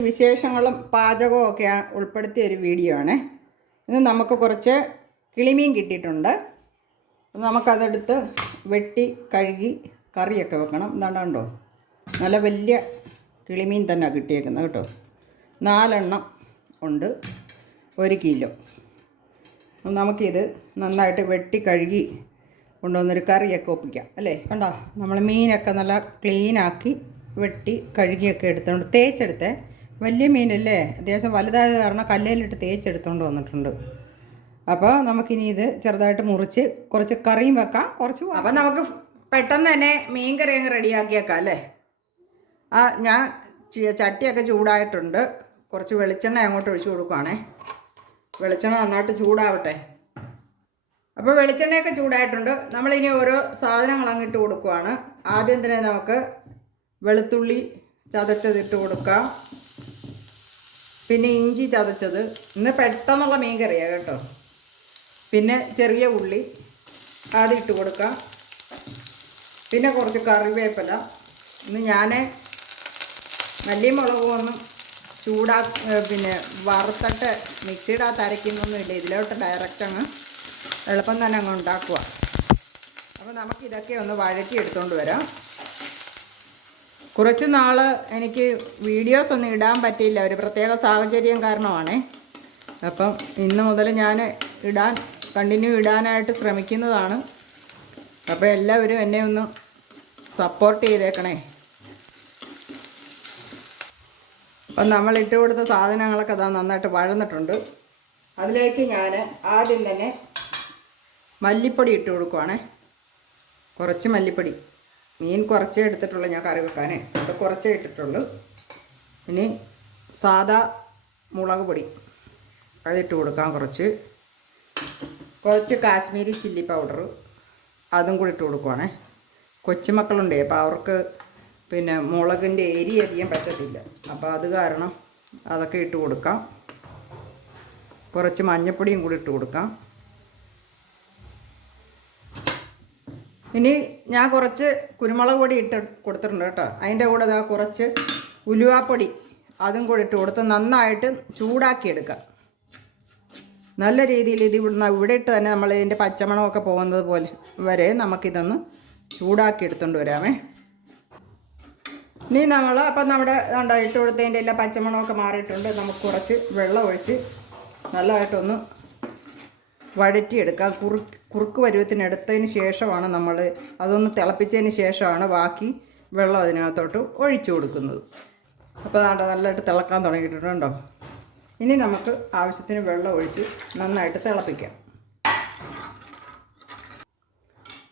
വിശേഷങ്ങളും പാചകവും ഒക്കെ ഉൾപ്പെടുത്തിയ ഒരു വീഡിയോ ആണ്. ഇന്ന് നമുക്ക് കുറച്ച് കിളിമീൻ കിട്ടിയിട്ടുണ്ട്. നമുക്കതെടുത്ത് വെട്ടി കഴുകി കറിയൊക്കെ വെക്കണം. എന്താണ്ടോ നല്ല വലിയ കിളിമീൻ തന്നെ കിട്ടിയേക്കുന്നത് കേട്ടോ. നാലെണ്ണം ഉണ്ട് ഒരു കിലോ. നമുക്കിത് നന്നായിട്ട് വെട്ടി കഴുകി കൊണ്ടുവന്നൊരു കറിയൊക്കെ ഒപ്പിക്കാം. അല്ലേ? കണ്ടോ? നമ്മൾ മീനൊക്കെ നല്ല ക്ലീനാക്കി വെട്ടി കഴുകിയൊക്കെ എടുത്തുകൊണ്ട് തേച്ചെടുത്തേ. വലിയ മീനല്ലേ? അത്യാവശ്യം വലുതായത് കാരണം കല്ലേലിട്ട് തേച്ചെടുത്തുകൊണ്ട് വന്നിട്ടുണ്ട്. അപ്പോൾ നമുക്കിനി ഇത് ചെറുതായിട്ട് മുറിച്ച് കുറച്ച് കറിയും വെക്കാം. കുറച്ച് അപ്പം നമുക്ക് പെട്ടെന്ന് തന്നെ മീൻ കറി അങ്ങ് റെഡിയാക്കിയേക്കാം അല്ലേ? ആ ഞാൻ ചട്ടിയൊക്കെ ചൂടായിട്ടുണ്ട്. കുറച്ച് വെളിച്ചെണ്ണ അങ്ങോട്ട് ഒഴിച്ചു കൊടുക്കുവാണേ. വെളിച്ചെണ്ണ നന്നായിട്ട് ചൂടാവട്ടെ. അപ്പോൾ വെളിച്ചെണ്ണയൊക്കെ ചൂടായിട്ടുണ്ട്. നമ്മളിനി ഓരോ സാധനങ്ങൾ അങ്ങിട്ട് കൊടുക്കുവാണ്. ആദ്യം തന്നെ നമുക്ക് വെളുത്തുള്ളി ചതച്ചതിട്ട് കൊടുക്കാം. പിന്നെ ഇഞ്ചി ചതച്ചത്. ഇന്ന് പെട്ടെന്നുള്ള മീൻ കറിയാണ് കേട്ടോ. പിന്നെ ചെറിയ ഉള്ളി ആദ്യം ഇട്ട് കൊടുക്കാം. പിന്നെ കുറച്ച് കറിവേപ്പില. ഇന്ന് ഞാൻ മല്ലിയും മുളകും ഒന്നും ചൂടാ പിന്നെ വറുത്തിട്ട് മിക്സിയുടെ അകത്ത് അരയ്ക്കുന്നൊന്നുമില്ല ഇതിലോട്ട് ഡയറക്റ്റ് അങ്ങ് എളുപ്പം തന്നെ അങ്ങ് ഉണ്ടാക്കുക അപ്പോൾ നമുക്കിതൊക്കെ ഒന്ന് വഴറ്റി എടുത്തുകൊണ്ട് വരാം. കുറച്ച് നാൾ എനിക്ക് വീഡിയോസ് ഒന്നും ഇടാൻ പറ്റിയില്ല. ഒരു പ്രത്യേക സാഹചര്യം കാരണമാണേ. അപ്പം ഇന്ന് മുതൽ ഞാൻ ഇടാൻ കണ്ടിന്യൂ ഇടാനായിട്ട് ശ്രമിക്കുന്നതാണ്. അപ്പോൾ എല്ലാവരും എന്നെ ഒന്ന് സപ്പോർട്ട് ചെയ്തേക്കണേ. അപ്പം നമ്മൾ ഇട്ട് കൊടുത്ത സാധനങ്ങളൊക്കെ അതാ നന്നായിട്ട് വഴന്നിട്ടുണ്ട്. അതിലേക്ക് ഞാൻ ആദ്യം തന്നെ മല്ലിപ്പൊടി ഇട്ട് കൊടുക്കുവാണേ. കുറച്ച് മല്ലിപ്പൊടി. മീൻ കുറച്ചേ എടുത്തിട്ടുള്ളൂ ഞാൻ കറി വെക്കാനേ. അത് കുറച്ചേ ഇട്ടിട്ടുള്ളൂ. ഇനി സാദാ മുളക് പൊടി. അതിട്ട് കൊടുക്കാം കുറച്ച്. കുറച്ച് കാശ്മീരി ചില്ലി പൗഡർ അതും കൂടി ഇട്ട് കൊടുക്കുവാണേ. കൊച്ചുമക്കളുണ്ട് അപ്പോൾ അവർക്ക് പിന്നെ മുളകിന്റെ എരി അധികം പറ്റത്തില്ല. അപ്പോൾ അത് കാരണം അതൊക്കെ ഇട്ട് കൊടുക്കാം. കുറച്ച് മഞ്ഞൾപ്പൊടിയും കൂടി ഇട്ട് കൊടുക്കാം. ഇനി ഞാൻ കുറച്ച് കുരുമുളക് പൊടി ഇട്ട് കൊടുത്തിട്ടുണ്ട് കേട്ടോ. അതിന്റെ കൂടെ ഇതാ കുറച്ച് ഉലുവാപ്പൊടി അതും കൂടി ഇട്ട് കൊടുത്ത് നന്നായിട്ട് ചൂടാക്കി എടുക്കുക. നല്ല രീതിയിൽ ഇത് ഇവിടുന്ന് ഇവിടെ ഇട്ട് തന്നെ നമ്മൾ ഇതിന്റെ പച്ചമണമൊക്കെ പോകുന്നത് പോലെ വരെ നമുക്കിതൊന്ന് ചൂടാക്കി എടുത്തുകൊണ്ട് വരാമേ. ഇനി നമ്മൾ അപ്പം നമ്മുടെ ഇട്ട് കൊടുത്തതിന്റെ എല്ലാ പച്ചമണമൊക്കെ മാറിയിട്ടുണ്ട്. നമുക്ക് കുറച്ച് വെള്ളം ഒഴിച്ച് നല്ലതായിട്ടൊന്ന് വഴറ്റിയെടുക്കാം കുറു കുറുക്ക് പരുവത്തിന് എടുത്തതിന് ശേഷമാണ് നമ്മൾ അതൊന്ന് തിളപ്പിച്ചതിന് ശേഷമാണ് ബാക്കി വെള്ളം അതിനകത്തോട്ട് ഒഴിച്ചു കൊടുക്കുന്നത്. അപ്പോൾ അതാണ്ട് നല്ലതായിട്ട് തിളക്കാൻ തുടങ്ങിയിട്ടുണ്ടോ ഇനി നമുക്ക് ആവശ്യത്തിന് വെള്ളം ഒഴിച്ച് നന്നായിട്ട് തിളപ്പിക്കാം.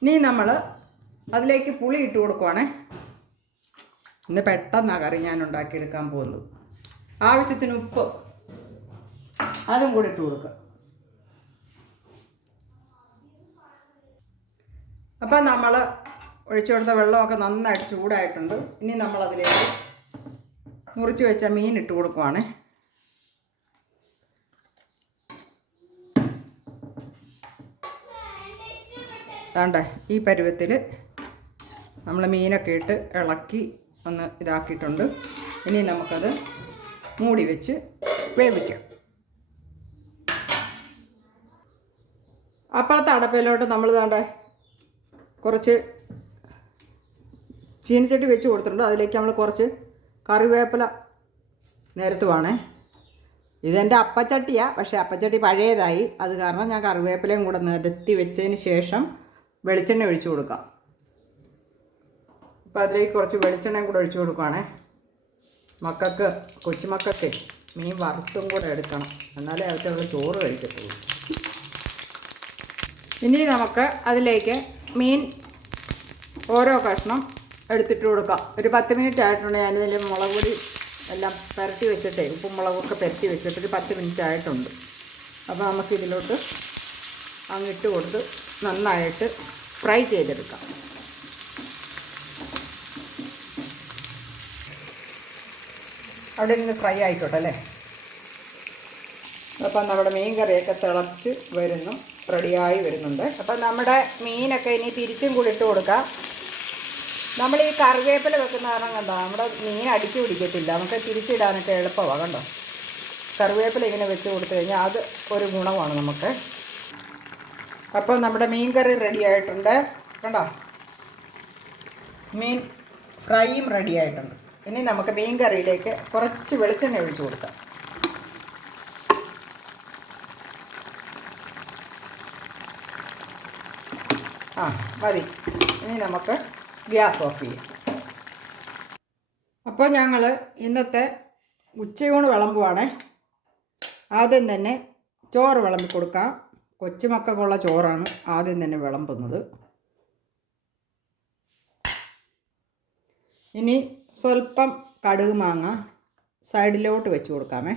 ഇനി നമ്മൾ അതിലേക്ക് പുളി ഇട്ട് കൊടുക്കുവാണേ. ഇന്ന് പെട്ടെന്നാണ് കറി ഞാൻ ഉണ്ടാക്കിയെടുക്കാൻ പോകുന്നത്. ആവശ്യത്തിന് ഉപ്പ് അതും കൂടി ഇട്ട് കൊടുക്കുക. അപ്പം നമ്മൾ ഒഴിച്ചു കൊടുത്ത വെള്ളമൊക്കെ നന്നായിട്ട് ചൂടായിട്ടുണ്ട്. ഇനി നമ്മൾ അതിലേക്ക് മുറിച്ച് വെച്ച മീൻ ഇട്ട് കൊടുക്കുവാണേ. വേണ്ട ഈ പരുവത്തിൽ നമ്മൾ മീനൊക്കെ ഇട്ട് ഇളക്കി ഒന്ന് ഇതാക്കിയിട്ടുണ്ട്. ഇനി നമുക്കത് മൂടി വെച്ച് വേവിക്കാം. അപ്പുറത്തെ അടപ്പയിലോട്ട് നമ്മൾ വേണ്ടേ കുറച്ച് ചീനിച്ചട്ടി വെച്ച് കൊടുത്തിട്ടുണ്ട്. അതിലേക്ക് നമ്മൾ കുറച്ച് കറിവേപ്പില നിരത്തുവാണേ ഇതെന്റെ അപ്പച്ചട്ടിയാണ് പക്ഷേ അപ്പച്ചട്ടി പഴയതായി. അത് കാരണം ഞാൻ കറിവേപ്പിലയും കൂടെ നിരത്തി വെച്ചതിന് ശേഷം വെളിച്ചെണ്ണ ഒഴിച്ചു കൊടുക്കാം. അപ്പോൾ അതിലേക്ക് കുറച്ച് വെളിച്ചെണ്ണയും കൂടെ ഒഴിച്ചു കൊടുക്കുവാണേ. മക്കൾക്ക് കൊച്ചുമക്കൾക്ക് മീൻ വറുത്തും കൂടെ എടുക്കണം. എന്നാലേ അവർക്ക് അവിടെ ചോറ് കഴിക്കത്തുള്ളൂ. ഇനി നമുക്ക് അതിലേക്ക് മീൻ ഓരോ കഷ്ണം എടുത്തിട്ട് കൊടുക്കാം. ഒരു പത്ത് മിനിറ്റ് ആയിട്ടുണ്ട് ഞാനിതിൽ മുളക് പൊടി എല്ലാം പുരട്ടി വെച്ചിട്ടേ ഉപ്പും മുളകൊക്കെ പുരട്ടി വെച്ചിട്ട് ഒരു പത്ത് മിനിറ്റ് ആയിട്ടുണ്ട്. അപ്പോൾ നമുക്ക് ഇതിലോട്ട് അങ്ങിട്ട് കൊടുത്ത് നന്നായിട്ട് ഫ്രൈ ചെയ്തെടുക്കാം. അവിടെ നിന്ന് ഫ്രൈ ആയിക്കോട്ടെ അല്ലേ? അപ്പം നമ്മുടെ മീൻ കറിയൊക്കെ തിളച്ച് വരുന്നു. റെഡിയായി വരുന്നുണ്ട്. അപ്പം നമ്മുടെ മീനൊക്കെ ഇനി തിരിച്ചും കൂടി ഇട്ട് കൊടുക്കാം. നമ്മൾ ഈ കറിവേപ്പില വെക്കുന്ന കാരണം കണ്ടോ? നമ്മുടെ മീൻ അടിച്ച് പിടിക്കത്തില്ല. നമുക്ക് തിരിച്ചിടാനൊക്കെ എളുപ്പമാണ് കണ്ടോ? കറിവേപ്പില ഇങ്ങനെ വെച്ച് കൊടുത്തു കഴിഞ്ഞാൽ അത് ഒരു ഗുണമാണ് നമുക്ക്. അപ്പോൾ നമ്മുടെ മീൻ കറി റെഡി ആയിട്ടുണ്ട്. കണ്ടോ? മീൻ ഫ്രൈയും റെഡി ആയിട്ടുണ്ട്. ഇനി നമുക്ക് മീൻ കറിയിലേക്ക് കുറച്ച് വെളിച്ചെണ്ണ ഒഴിച്ച് കൊടുക്കാം. ആ മതി. ഇനി നമുക്ക് ഗ്യാസ് ഓഫ് ചെയ്യാം. അപ്പോൾ ഞങ്ങൾ ഇന്നത്തെ ഉച്ചയൂണ് വിളമ്പുവാണ്. ആദ്യം തന്നെ ചോറ് വിളമ്പി കൊടുക്കാം. കൊച്ചുമക്കൾക്കുള്ള ചോറാണ് ആദ്യം തന്നെ വിളമ്പുന്നത്. ഇനി സ്വല്പം കടുക് മാങ്ങ സൈഡിലോട്ട് വെച്ച് കൊടുക്കാമേ.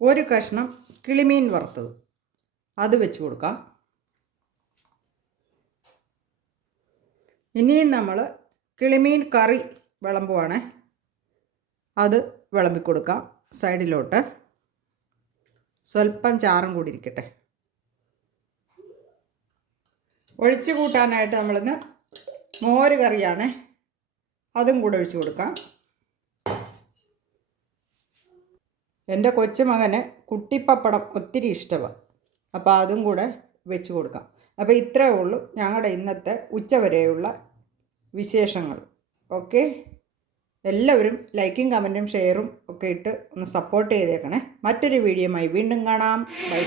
ഒരു കഷ്ണം കിളിമീൻ വറുത്തത്. അത് വെച്ച് കൊടുക്കാം. ഇനിയും നമ്മൾ കിളിമീൻ കറി വിളമ്പുവാണ്. അത് വിളമ്പി കൊടുക്കാം സൈഡിലോട്ട്. സ്വല്പം ചാറും കൂടി ഇരിക്കട്ടെ. ഒഴിച്ചു കൂട്ടാനായിട്ട് നമ്മളിന്ന് മോര് കറിയാണ്. അതും കൂടെ ഒഴിച്ചു കൊടുക്കാം. എന്റെ കൊച്ചുമകന് കുട്ടിപ്പപ്പടം ഒത്തിരി ഇഷ്ടമാണ് അപ്പോൾ അതും കൂടെ വെച്ച് കൊടുക്കാം. അപ്പോൾ ഇത്രയേ ഉള്ളൂ ഞങ്ങളുടെ ഇന്നത്തെ ഉച്ചവരെയുള്ള വിശേഷങ്ങൾ. ഓക്കെ? എല്ലാവരും ലൈക്കും കമന്റും ഷെയറും ഒക്കെ ഇട്ട് ഒന്ന് സപ്പോർട്ട് ചെയ്തേക്കണേ. മറ്റൊരു വീഡിയോയുമായി വീണ്ടും കാണാം. ബൈ.